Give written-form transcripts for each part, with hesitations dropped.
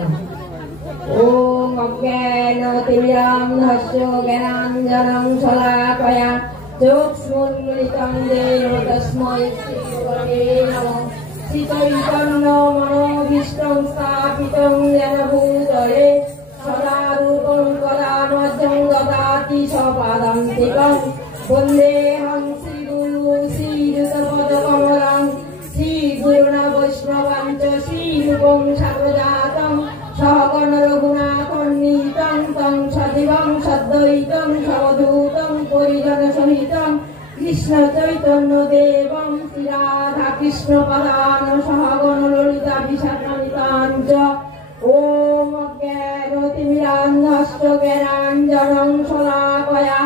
ओम अज्ञानतिमिरान्धस्य ज्ञानाञ्जनं शलाकया चक्षुरुन्मिलितं येन तस्मै श्रीगुरवे नमः। श्रीचैतन्यमनोभीष्टं स्थापितं येन भूतले सदा रूपं कदा मध्यं ददाति सपादान्तिकं वन्देऽहं श्रीगुरु श्रीयुतपदकमलं श्रीगुरुणा वैष्णवं च श्रीरूपं साग्रजातं सहगण रघुनाथान्वितं तं सजीवं सद्वैतं सवधूतं परिजनसहितं कृष्ण चैतन्य देवं श्रीराधा कृष्ण पदान सहगण ललिता विशाखान्वितां च। ओम अज्ञानतिमिरान्धस्य ज्ञानाञ्जनं शलाकया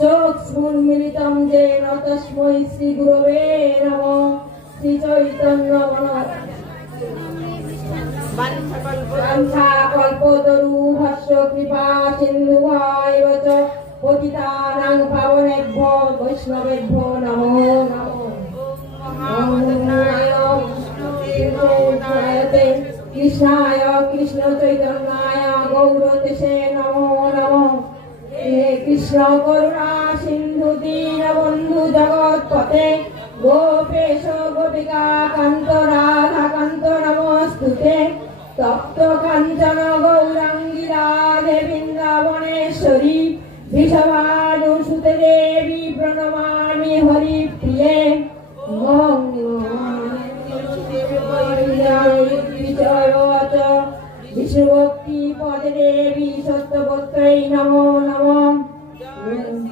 चक्षुरुन्मिलितं येन तस्मै श्रीगुरवे नमः। कल्पतरुभ्यश्च कृपा सिन्धुभ्यैव च पतितानां पावनेभ्यो वैष्णवेभ्यो नमो नमः। कृष्णाय कृष्ण चैतन्याय गौरतेशे नमो नमः। हे कृष्ण करुणा सिन्धु दीनबन्धु जगत्पते गोपेश गोपिका कान्त राधा कान्त नमोस्तुते। तप्त काञ्चन गौराङ्गी राधे वृन्दावनेश्वरी वृषभानुसुते देवी प्रणमामि हरिप्रिये। विष्णुभक्ति पदे देवी सत्यवत्यै नमो नमः।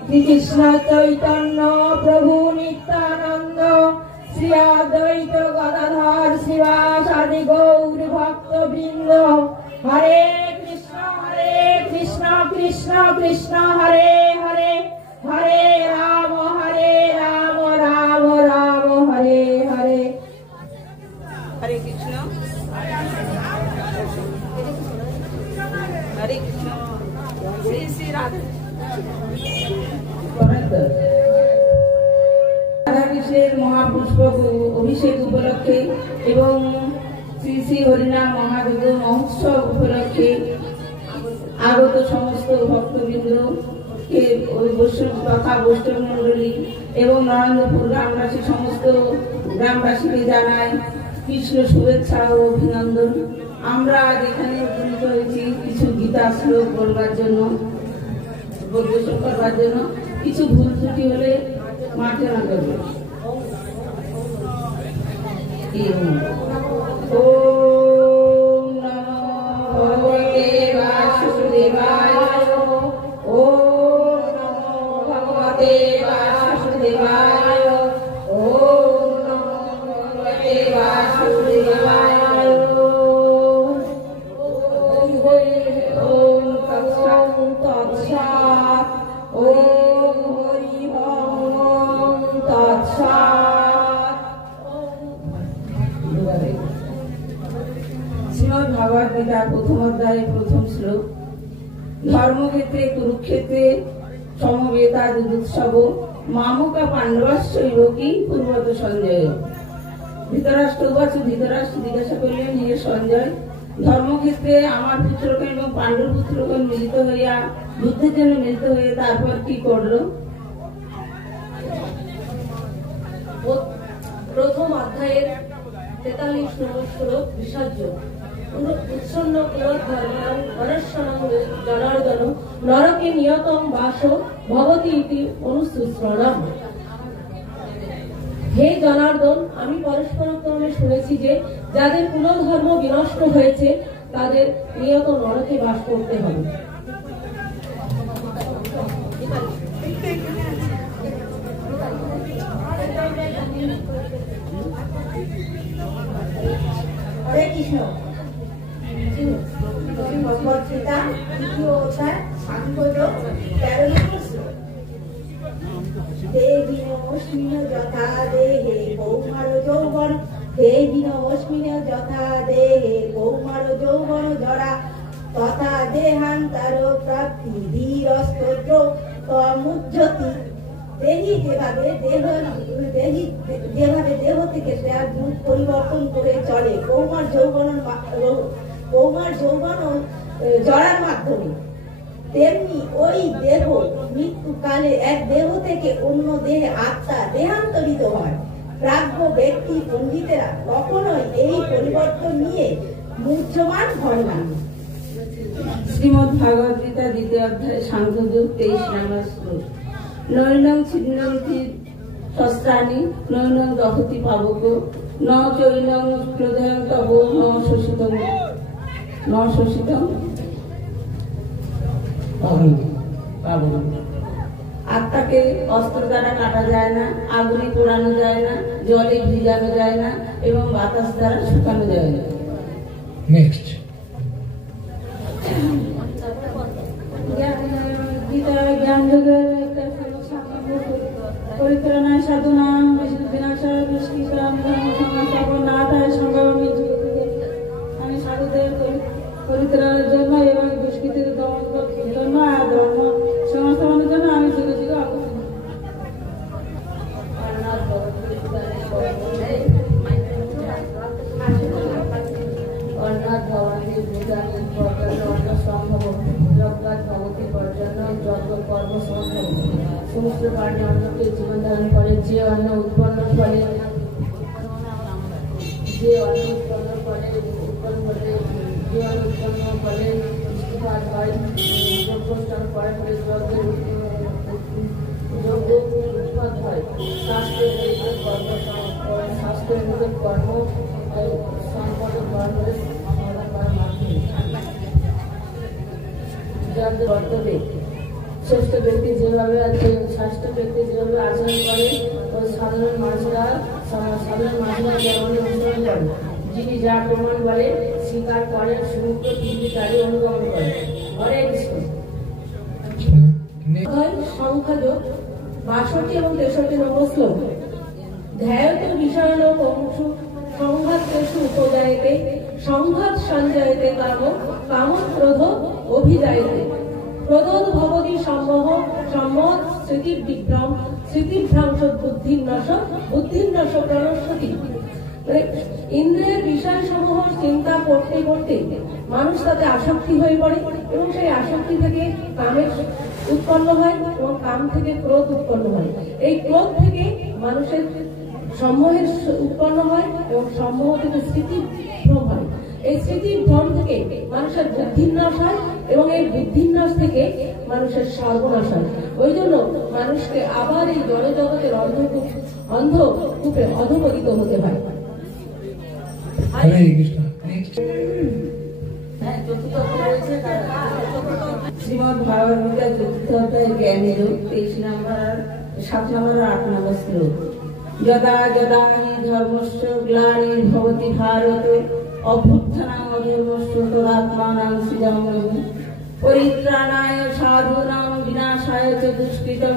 श्री कृष्ण चैतन्य प्रभु नित्यानंद श्री अद्वैत गदाधर श्रीवासादि गौर भक्त वृंद। हरे कृष्ण कृष्ण कृष्ण हरे हरे हरे राम राम राम हरे हरे। हरे कृष्ण हरे कृष्ण श्री श्री राधा রাধাকৃষ্ণের মহাপুষ্পক অভিষেক উপলক্ষে এবং শ্রী শ্রী হরিনাম মহাযজ্ঞ মহোৎসব উপলক্ষে আগত সমস্ত ভক্তবৃন্দ বৈষ্ণব তথা বৈষ্ণব মন্ডলী এবং নরেন্দ্রপুর গ্রামবাসী সমস্ত গ্রামবাসীকে জানাই কৃষ্ণ শুভেচ্ছা ও অভিনন্দন। আমরা আজ এখানে উপনীত হয়েছি কিছু গীতা শ্লোক বলবার জন্য, পরিবেশন করবার জন্য। কিছু ভুল ত্রুটি হলে মার্জনা করবে। ওম নমো ভগবতে বাসুদেবায়। ওম নমো ভগবতে বাসুদেবায়। ওম নমো ভগবতে বাসুদেবায়। ওম তৎসৎ। ওম হরি ওম তৎসৎ। শ্রীমদ্ ভগবদ গীতা প্রথম অধ্যায়ে প্রথম শ্লোক। ধর্মক্ষেত্রে কুরুক্ষেত্রে সমবেতা যুদুৎসব মামুকা পাণ্ডবাশ্চৈব কি পূর্বত সঞ্জয়। ধৃতরাষ্ট্র ধৃতরাষ্ট্র জিজ্ঞাসা করলেন, হে সঞ্জয়, ধর্মক্ষেত্রে আমার পুত্রগণ এবং পাণ্ডুর পুত্রগণ মিলিত হইয়া যুদ্ধের জন্য মিলিত হয়ে তারপর কি করলো? প্রথম অধ্যায়ের 43 নম্বর শ্লোক বিসর্জ। উৎসন্ন পুরোধর্মাং নরস্বনং জনার্দন নরকে নিয়তং বাস ভবতি ইতি অনুসৃষ্ণম। হে জনার্দন, আমি পরস্পরক্রমে শুনেছি যে যাদের কুলধর্ম বিনষ্ট হয়েছে তাদের নিয়ত নরকে বাস করতে হবে। হরে কৃষ্ণ। ভগবদ্গীতা দ্বিতীয় অধ্যায় সাংখ্যযোগ 13 নম্বর শ্লোক। দেহিনমস্মিন যথা দেহে কৌমার যৌবন দেহিনমস্মিন যথা দেহে কৌমার যৌবন জরা তথা দেহান্তর প্রাপ্তি ধীরস্তোত্র তমুজ্জতি। দেহি যেভাবে দেহ থেকে দেহ পরিবর্তন করে চলে, কৌমার যৌবন কৌমার যৌবন ও জড়ার মাধ্যমে, তেমনি ওই দেহ মৃত্যুকালে এক দেহ থেকে অন্য দেহে আত্মা দেহান্তরিত হয়। প্রাজ্ঞ ব্যক্তি পণ্ডিতেরা কখনোই এই পরিবর্তন নিয়ে মূর্ছমান হন না। শ্রীমদ্ ভাগবত গীতা 2য় অধ্যায় সাংখ্যযোগ 23 নম্বর শ্লোক। নৈনং ছিন্নন্তি শস্ত্রাণি নৈনং দহতি পাবক ন চৈনং ক্রোধয়ং তব ন শোষিতং আত্মাকে অস্ত্র দ্বারা কাটা যায় না, আগুনে পোড়ানো যায় না, জলে ভিজানো যায় না এবং বাতাস দ্বারা শুকানো যায় না। নেক্সট গীতা জ্ঞান যোগের একটা পরিত্রাণায় সাধনাং বিনাশায় দুষ্কৃতাং ধর্মসংস্থাপন নাথায় সংগ্রামী আমি সাধুদের পরিত্রাণের জন্য এবং দুষ্কৃতির দমনের জন্য আর ধর্ম সংস্থাপনের জন্য আমি যুগে যুগে অগ্রসর। সমস্ত প্রাণী অন্নকে জীবন ধারণ করে, যে অন্ন উৎপন্ন করে যে অন্ন উৎপন্ন করে পুষ্টিপাত হয়, যোগ্যস্থান করার ফলে যোগ্য উৎপাদ হয়। শাস্ত্রের কর্ম সম্পন্ন কর্মের সমাধান মাধ্যমে যাদের কর্তব্যে শ্রেষ্ঠ ব্যক্তি যেভাবে আচরণ করে ওই সাধারণ মানুষরা যেমন অনুসরণ করে। যিনি যা প্রমাণ বলে স্বীকার করে সমুদ্র পৃথিবী তারই অনুগমন করে। হরে কৃষ্ণ। সংখ্যাযোগ 62 এবং 63 নম্বর শ্লোক। ধ্যায়ত বিষয়াণো পংশু সংঘাতেষু উপজায়তে সংঘাত সঞ্জয়তে কাম ক্রোধ অভিজায়তে ক্রোধোদ ভবতি সম্মোহ সম্মোহ স্মৃতিবিভ্রম স্মৃতিভ্রংশ বুদ্ধির্নাশ প্রণশ্যতি। ইন্দ্রিয়ের বিষয় সমূহ চিন্তা করতে করতে মানুষ তাতে আসক্তি হয়ে পড়ে এবং সেই আসক্তি থেকে কামের উৎপন্ন হয় এবং কাম থেকে ক্রোধ উৎপন্ন হয়। এই ক্রোধ থেকে মানুষের সম্মোহের উৎপন্ন হয় এবং সম্মোহ থেকে স্মৃতিভ্রম হয়। এই স্মৃতিভ্রম থেকে মানুষের বুদ্ধির্নাশ হয় এবং এই বুদ্ধির্নাশ থেকে মানুষের সর্বনাশ হয়। ওই জন্য মানুষকে আবার এই জড়জগতের অন্ধকূপে অধঃপতিত হতে হয়। হরে কৃষ্ণ। নেক্সট শ্রীমদ্ ভাগবত গীতা 4th অধ্যায় জ্ঞানযোগ 23 নম্বর 7 নম্বর 8 নম্বর শ্লোক। যদা যদা হি ধর্মস্য গ্লানির্ভবতি ভারত অভ্যুত্থানাং অধর্মস্য তদাত্মানাং সৃজনং পরিত্রাণায় সাধূনাং বিনাশায় চ দুষ্কৃতং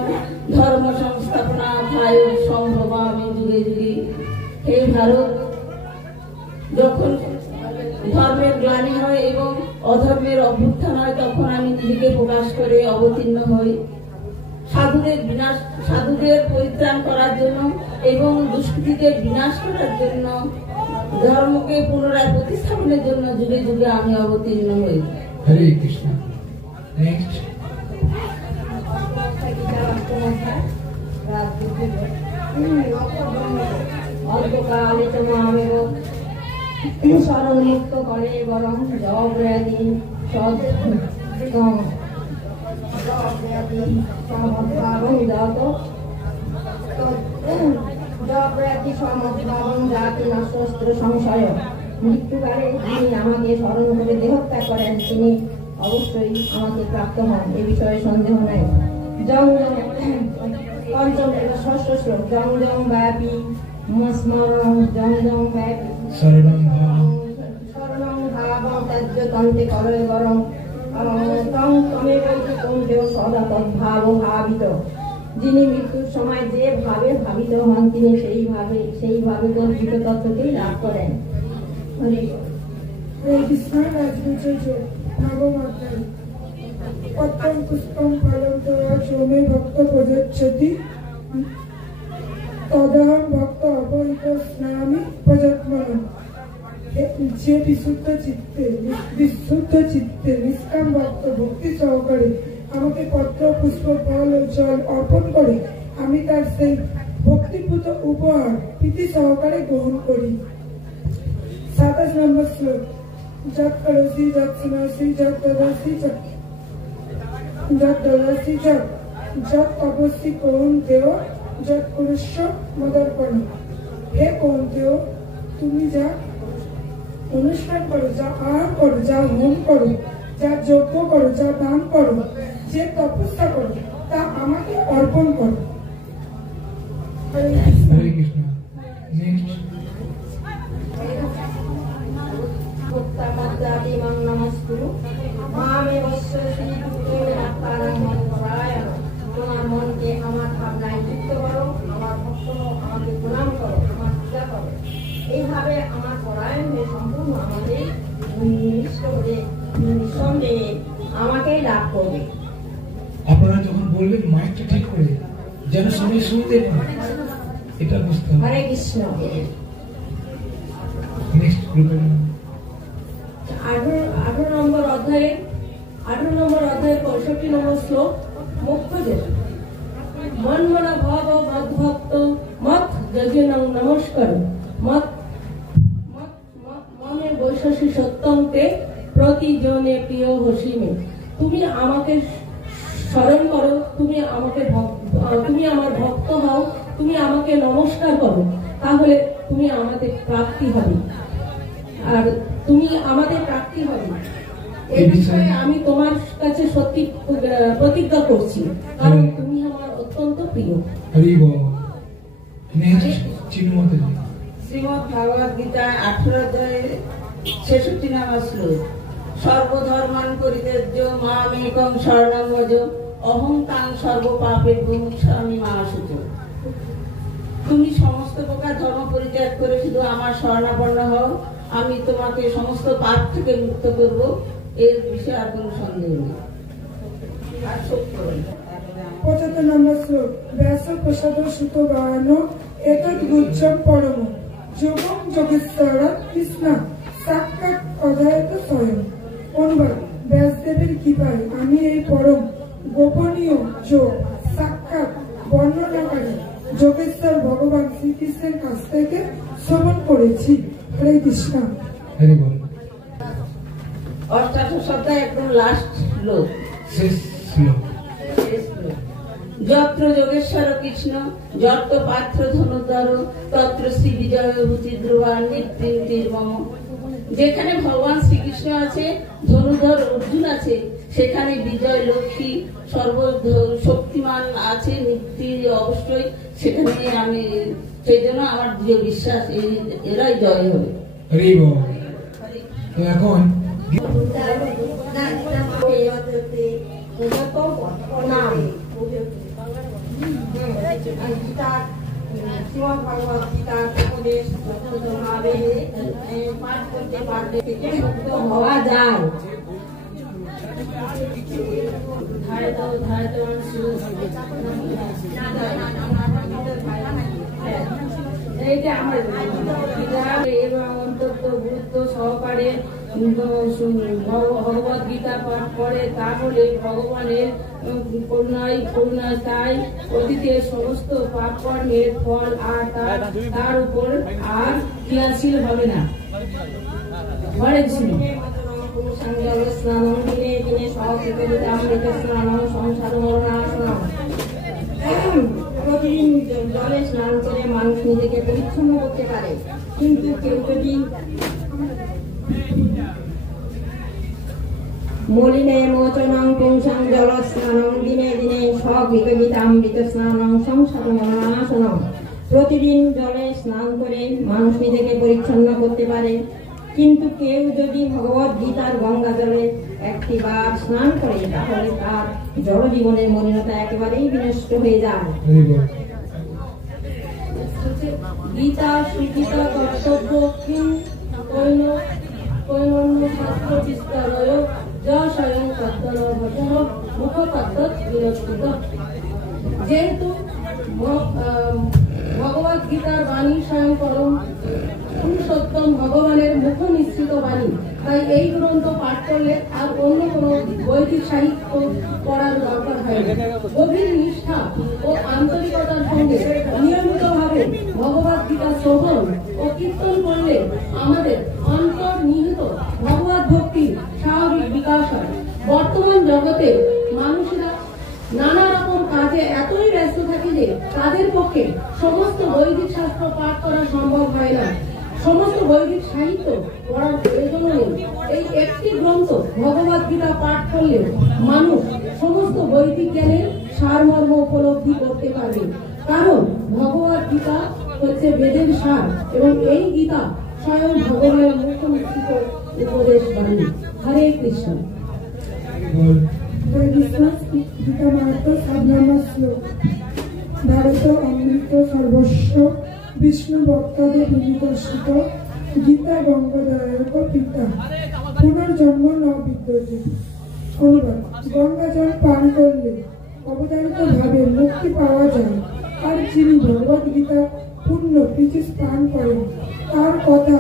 ধর্ম সংস্থাপনার্থায় সম্ভবামি যুগে যুগে। হে ভারত, যখন ধর্মের গ্লানি হয় এবং অধর্মের অভ্যুত্থান হয় তখন আমি নিজেকে প্রকাশ করে অবতীর্ণ হই সাধুদের পরিত্রাণ করার জন্য এবং দুষ্কৃতীদের বিনাশ করার জন্য, ধর্মকে পুনরায় প্রতিস্থাপনের জন্য যুগে যুগে আমি অবতীর্ণ হই। হরে কৃষ্ণ। নেক্সট অল্পকালে তোমামেব সর্বমুক্ত করে বরং জব্যাধি সমদ্ভাবং জাতি নশ্বস্ত্র সংশয়। মৃত্যুকালে যিনি আমাকে স্মরণ করে দেহত্যাগ করেন তিনি অবশ্যই আমাকে প্রাপ্ত হন, এ বিষয়ে সন্দেহ নাই। পঞ্চম ষষ্ঠ শ্লোক। জং জং ব্যাপী স্মরণ জং জং ব্যাপী শরণং ভাবং ত্যাজ্য তন্তে করয় বরং তং তমেব কৌন্তেয় সদা তদ্ভাব ভাবিত। যিনি মৃত্যুর সময় যে ভাবে ভাবিত হন তিনি সেইভাবে কল্পিত তত্ত্বকেই লাভ করেন। হরে কৃষ্ণ। নবম অধ্যায়। পত্রং পুষ্পং ফলং তয়া চোমে ভক্ত প্রযচ্ছতি তদহং ভক্ত অপরিত স্নামি প্রযত্মনঃ। যে বিশুদ্ধ চিত্তে নিষ্কাম ভক্ত ভক্তি সহকারে আমাকে পত্র পুষ্প ফল ও জল অর্পণ করে, আমি তার সেই ভক্তিপূত উপহার প্রীতি সহকারে গ্রহণ করি। 27 নম্বর শ্লোক। যৎ করসি যৎ শুনাসি যৎ দদাসি যৎ তপস্বী কৌন্তেয় যৎ পুরুষ মদর্পণ। হে কৌন্তেয়, তুমি যা অনুষ্ঠান করো, যা আহার করো, যা হোম করো, যা যজ্ঞ করো, যা দান করো, যে তপস্যা করো, তা আমাকে অর্পণ করো। হরে কৃষ্ণ। নেক্সট। তোমার মনকে আমার ভাবনায় যুক্ত করো, আমার ভক্ত আমাকে প্রণাম করো, আমার পূজা করো। এইভাবে আমার পরায়ণ হয়ে সম্পূর্ণ আমাদের নিঃসন্দেহে আমাকেই লাভ করবে। আপনারা যখন বলবেন মাইকটা ঠিক করে যেন সবাই শুনতে পায়, এটা বুঝতে হবে। হরে কৃষ্ণ। নেক্সট গ্রুপের 18 নম্বর অধ্যায়ের 65 নম্বর শ্লোক। মুখ্য যোগ। মন্মনা ভব মদ্ভক্ত মত যজ্ঞনং নমস্কার মনে বৈশাসী সত্যন্তে প্রতিজনে প্রিয় হসিমে। তুমি আমাকে স্মরণ করো, তুমি আমার ভক্ত হও, তুমি আমাকে নমস্কার করো, তাহলে তুমি আমাদের প্রাপ্তি হবে, আর তুমি আমাদের প্রাপ্তি হবে। এই বিষয়ে আমি তোমার কাছে সত্যি প্রতিজ্ঞা করছি, কারণ তুমি আমার অত্যন্ত প্রিয়। হরি বল। নেক্সট চিন্ময়। শ্রীমদ্ ভাগবত গীতা 18 অধ্যায়ের 66 নম্বর শ্লোক। সর্বধর্মান পরিত্যাজ্য মামেকং শরণং ভজ অহং তাং সর্ব পাপের বিমুক্ষামি মা শুচ। তুমি সমস্ত প্রকার ধর্ম পরিত্যাগ করে শুধু আমার শরণাপন্ন হও, আমি তোমাকে সমস্ত পাপ থেকে মুক্ত করব, এর বিষয়ে আর কোনো সন্দেহ নেই। আর সত্য 75 নম্বর শ্লোক। ব্যাস প্রসাদ সুত বাহান এতৎ গুজ্জম পরম যোগম যোগেশ্বর কৃষ্ণ সাক্ষাৎ অধ্যায়ত স্বয়ং। অনুবাদ। ব্যাসদেবের কৃপায় আমি এই পরম গোপনীয় যোগ সাক্ষাৎ বর্ণনাকারী যোগেশ্বর ভগবান শ্রীকৃষ্ণের কাছ থেকে শ্রবণ করেছি। হরে কৃষ্ণ। হরি বল। 88 অধ্যায় একদম লাস্ট শ্লোক। শেষ শ্লোক। যত্র যোগেশ্বর কৃষ্ণ যত্র পাত্র ধনুধর তত্র শ্রী বিজয় ভূতি ধ্রুবা নির্মম। যেখানে ভগবান শ্রীকৃষ্ণ আছে, ধনুধর অর্জুন আছে, সেখানে বিজয় লক্ষ্মী সর্ব শক্তিমান আছে নিত্যি অবশ্যই সেখানে। আমি সেই জন্য আমার দৃঢ় বিশ্বাস এরাই জয় হবে। হরি বল। তো এখন শ্রীমদ্ ভগবত গীতার উপদেশ যথাযথভাবে পাঠ করতে পারলে থেকে মুক্ত হওয়া যায়। এইটা আমার এবং অন্তত গুরুত্ব সহকারে ভগবত গীতা পাঠ করে, তাহলে ভগবানের করুণায় তাই অতীতের সমস্ত পাপ কর্মের ফল আর তার উপর আর ক্রিয়াশীল হবে না। হরে কৃষ্ণ। স্নানম দিনে দিনে স্নানম সংসার মরণাশনম। প্রতিদিন জলে স্নান করে মানুষ নিজেকে পরিচ্ছন্ন করতে পারে, কিন্তু কেউ যদি মলিনে মোচনং পুংসাং জল স্নানম দিনে দিনে স্বগীতামৃত স্নানং সংসার মরণাশনম। প্রতিদিন জলে স্নান করে মানুষ নিজেকে পরিচ্ছন্ন করতে পারে, কিন্তু কেউ যদি ভগবত গীতার গঙ্গা জলে একটিবার স্নান করে, তাহলে তার জল জীবনের মলিনতা একেবারেই বিনষ্ট হয়ে যায়। গীতা সুগীতা কর্তব্য শাস্ত্র বিস্তারয় যা স্বয়ং কর্তন ভজন মুখ কর্তত বিরস্কৃত। যেহেতু ভগবত গীতার বাণী স্বয়ং পরম পুরুষোত্তম পুরুষোত্তম ভগবানের মুখ নিঃসৃত বাণী। তাই এই গ্রন্থ পাঠ করলে আর অন্য কোনো বৈদিক সাহিত্য পড়ার দরকার হয় না। গভীর নিষ্ঠা ও আন্তরিকতার সঙ্গে নিয়মিতভাবে ভগবদ গীতা শ্রবণ ও কীর্তন করলে আমাদের অন্তর্নিহিত ভগবত ভক্তির স্বাভাবিক বিকাশ হয়। বর্তমান জগতে মানুষেরা নানা রকম কাজে এতই ব্যস্ত থাকে যে তাদের পক্ষে সমস্ত বৈদিক শাস্ত্র পাঠ করা সম্ভব হয় না। সমস্ত বৈদিক সাহিত্য পড়ার প্রয়োজন নেই। এই একটি গ্রন্থ ভগবদ গীতা পাঠ করলে মানুষ সমস্ত বৈদিক জ্ঞানের সারমর্ম উপলব্ধি করতে পারবে। কারণ ভগবদ গীতা হচ্ছে বেদের সার এবং এই গীতা স্বয়ং ভগবানের মুখ নিঃসৃত উপদেশ বাণী। হরে কৃষ্ণ। গীতা মাহাত্ম 7 নম্বর শ্লোক। ভারত অমৃত সর্বস্ব বিষ্ণু ভক্তদের বিনির্দেশিত গীতা গঙ্গাদায়ক পিতা পুনর্জন্ম ন বিদ্যতে। অনুবাদ: গঙ্গা জল পান করলে অবধারিত ভাবে মুক্তি পাওয়া যায়, আর যিনি ভগবদ গীতা পূর্ণ পিচে পান করেন তার কথা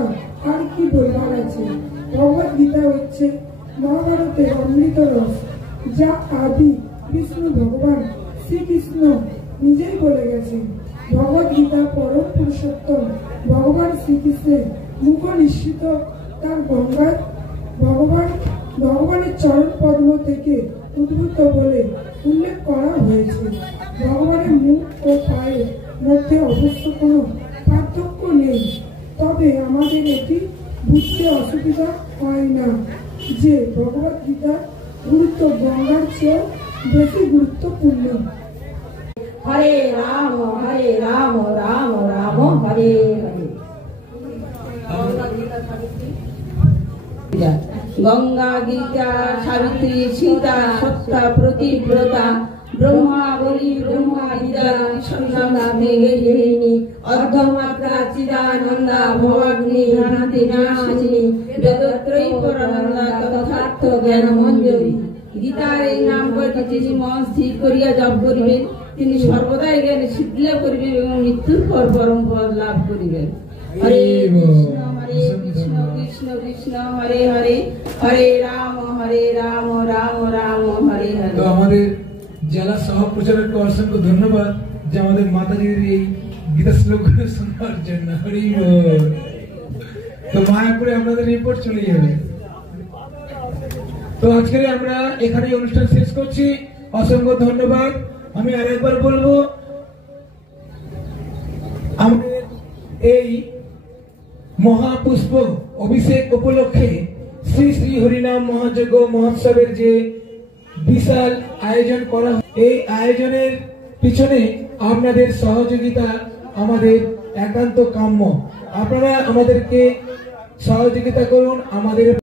আর কি বলবার আছে। ভগবদ গীতা হচ্ছে মহাভারতের অমৃত রস, যা আদি বিষ্ণু ভগবান শ্রীকৃষ্ণ নিজেই বলে গেছেন। ভগবদ গীতা পরম পুরুষোত্তম ভগবান শ্রীকৃষ্ণের মুখ নিঃসৃত তার গঙ্গার ভগবানের চরণ পদ্ম থেকে উদ্ভূত বলে উল্লেখ করা হয়েছে। ভগবানের মুখ ও পায়ের মধ্যে অবশ্য কোনো পার্থক্য নেই, তবে আমাদের এটি বুঝতে অসুবিধা হয় না যে ভগবদ গীতার গুরুত্ব গঙ্গার চেয়েও বেশি গুরুত্বপূর্ণ। হরে রাম রাম রাম হরে হরে। গঙ্গা, গীতা, সাবিত্রী, সীতা, সত্তা, প্রতিব্রতা, ব্রহ্মাবলী, ব্রহ্মা বিদ্যা, সংসদা, মেঘেহিনী, অর্ধমাত্রা, চিদানন্দা, ভবাগ্নি, শান্তি নাশিনী, বেদত্রয়ী পরানন্দা, তথার্থ জ্ঞান মঞ্জুরি। গীতার এই নাম কয়টি যিনি মন স্থির করিয়া জপ করিবেন, তিনি সর্বদাই জ্ঞানে সিদ্ধি লাভ করিবেন এবং মৃত্যুর পর পরম পদ লাভ করিবেন। হরে কৃষ্ণ কৃষ্ণ কৃষ্ণ হরে হরে, হরে রাম রাম রাম হরে হরে। তো আমাদের জেলা সহ প্রচারককে অসংখ্য ধন্যবাদ যে আমাদের মাতাজির এই গীতা শ্লোকগুলো শোনার জন্য। হরি বল। তো মায়াপুরে আপনাদের রিপোর্ট চলে যাবে। তো আজকে আমরা এখানে অনুষ্ঠান শেষ করছি। অসংখ্য ধন্যবাদ। আমি আরেকবার বলবো, আমাদের এই মহাপুষ্প অভিষেক উপলক্ষে শ্রী শ্রী হরিনাম মহাযজ্ঞ মহোৎসবের যে বিশাল আয়োজন করা, এই আয়োজনের পিছনে আপনাদের সহযোগিতা আমাদের একান্ত কাম্য। আপনারা আমাদেরকে সহযোগিতা করুন। আমাদের